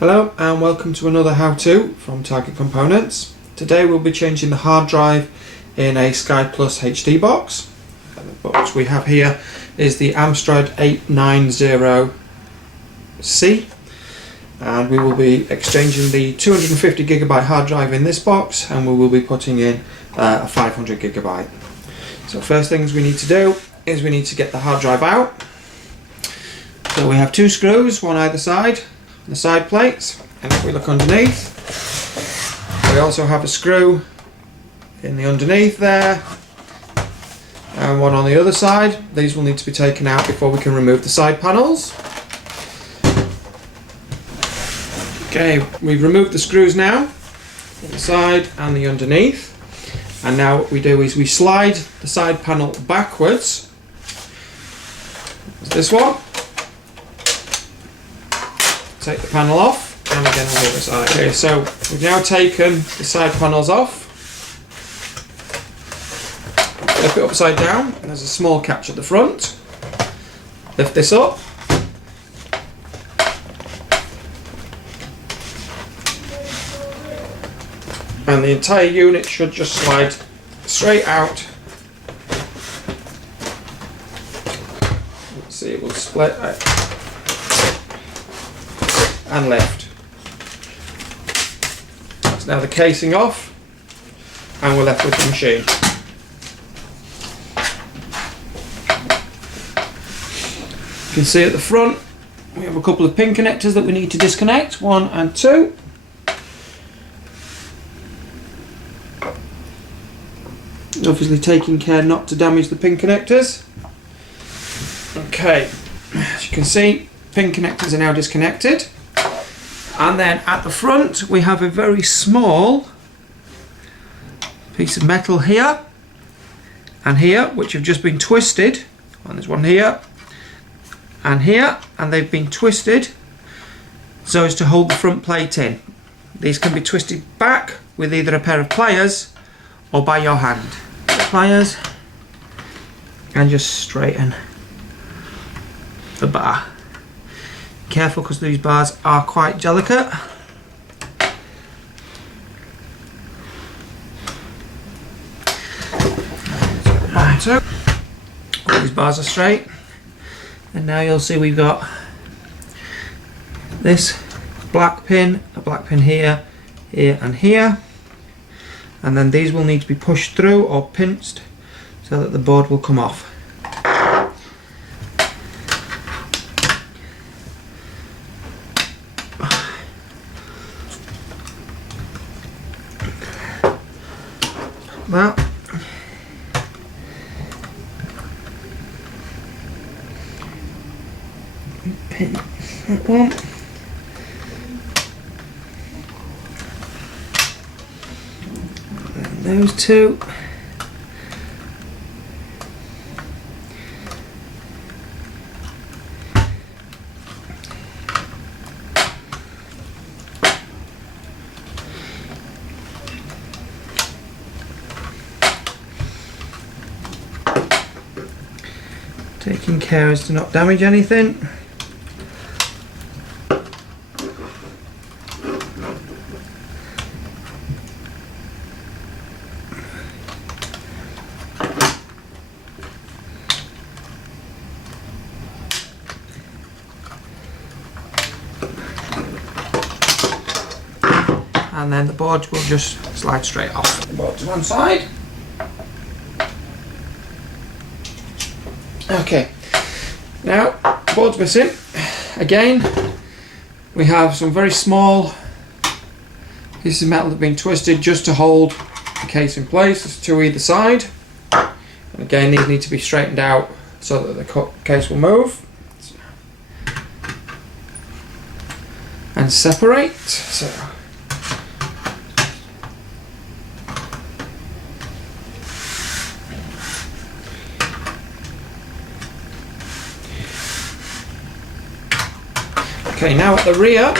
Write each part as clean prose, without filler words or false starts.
Hello and welcome to another how-to from Target Components. Today we'll be changing the hard drive in a Sky Plus HD box. The box we have here is the Amstrad 890C, and we will be exchanging the 250GB hard drive in this box, and we will be putting in a 500GB. So first things we need to do is we need to get the hard drive out. So we have two screws, one either side, the side plates, and if we look underneath, we also have a screw in the underneath there and one on the other side. These will need to be taken out before we can remove the side panels. Okay, we've removed the screws now, the side and the underneath, and now what we do is we slide the side panel backwards. There's this one. Take the panel off, and again on the other side. Okay, so we've now taken the side panels off. Flip it upside down, and there's a small catch at the front. Lift this up. And the entire unit should just slide straight out. Let's see, it will split out and lift. That's now the casing off, and we're left with the machine. You can see at the front we have a couple of pin connectors that we need to disconnect, 1 and 2. Obviously taking care not to damage the pin connectors. Okay, as you can see, pin connectors are now disconnected. And then at the front we have a very small piece of metal here and here, which have just been twisted. And there's one here and here, and they've been twisted so as to hold the front plate in. These can be twisted back with either a pair of pliers or by your hand. The pliers, and just straighten the bar. Careful, because these bars are quite delicate. Right, so all these bars are straight, and now you'll see we've got this black pin, a black pin here, here and here, and then these will need to be pushed through or pinched so that the board will come off. Well, pin that one. And those two. Taking care as to not damage anything. And then the board will just slide straight off. The board to one side. Okay, now board's missing. Again, we have some very small pieces of metal that have been twisted just to hold the case in place. There's two either side. And again, these need to be straightened out so that the case will move and separate. So. Okay, now at the rear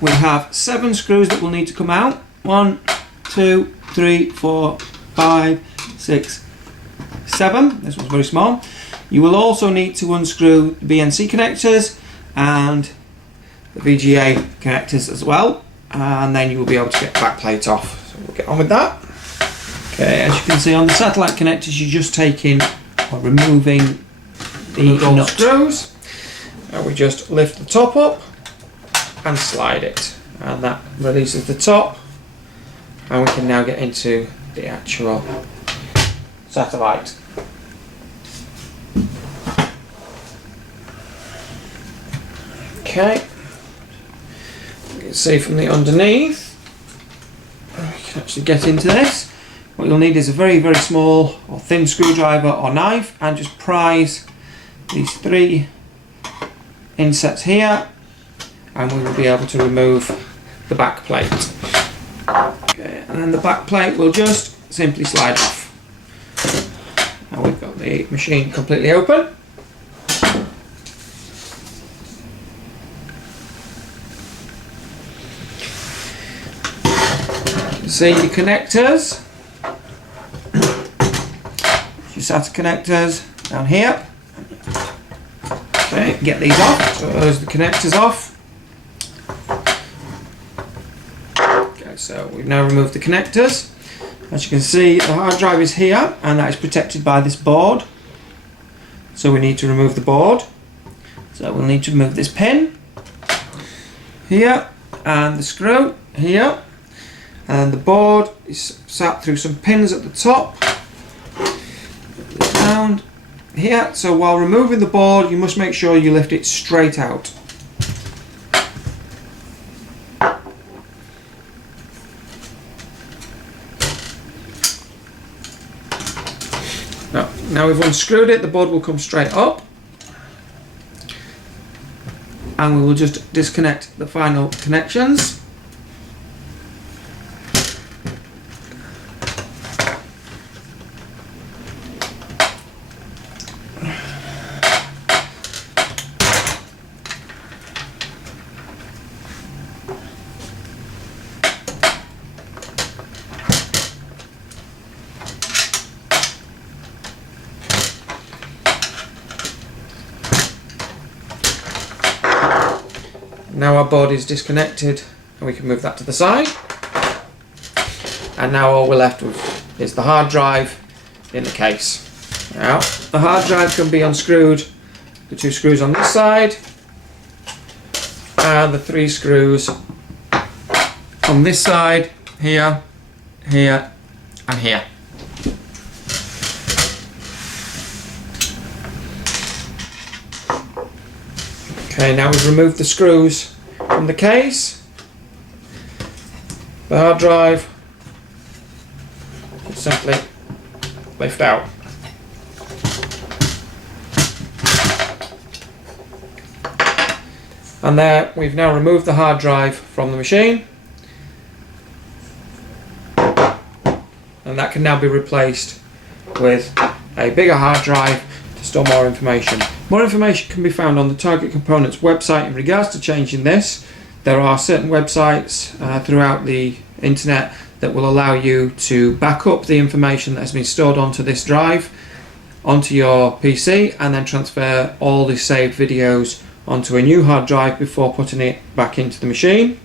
we have 7 screws that will need to come out. 1, 2, 3, 4, 5, 6, 7. This one's very small. You will also need to unscrew the BNC connectors and the VGA connectors as well, and then you will be able to get the back plate off. So we'll get on with that. Okay, as you can see on the satellite connectors, you're just taking or removing the nut screws, and we just lift the top up and slide it, and that releases the top, and we can now get into the actual satellite. Okay, you can see from the underneath, you can actually get into this. What you'll need is a very, very small or thin screwdriver or knife, and just prise these 3 insets here, and we will be able to remove the back plate. Okay, and then the back plate will just simply slide off. Now we've got the machine completely open. See your connectors, your SATA connectors down here. Okay, get these off. So those are the connectors off. Okay, so we've now removed the connectors. As you can see, the hard drive is here, and that is protected by this board. So we need to remove the board. So we'll need to remove this pin here, and the screw here. And the board is sat through some pins at the top, down here. So while removing the board, you must make sure you lift it straight out. Now we've unscrewed it, the board will come straight up, and we will just disconnect the final connections. Now our board is disconnected, and we can move that to the side. And now all we're left with is the hard drive in the case. Now, the hard drive can be unscrewed, the 2 screws on this side, and the 3 screws on this side, here, here, and here. Okay, now we've removed the screws from the case. The hard drive will simply lift out. And there, we've now removed the hard drive from the machine, and that can now be replaced with a bigger hard drive to store more information. More information can be found on the Target Components website in regards to changing this. There are certain websites throughout the internet that will allow you to back up the information that has been stored onto this drive onto your PC, and then transfer all the saved videos onto a new hard drive before putting it back into the machine.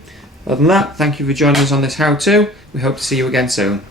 Other than that, thank you for joining us on this how-to. We hope to see you again soon.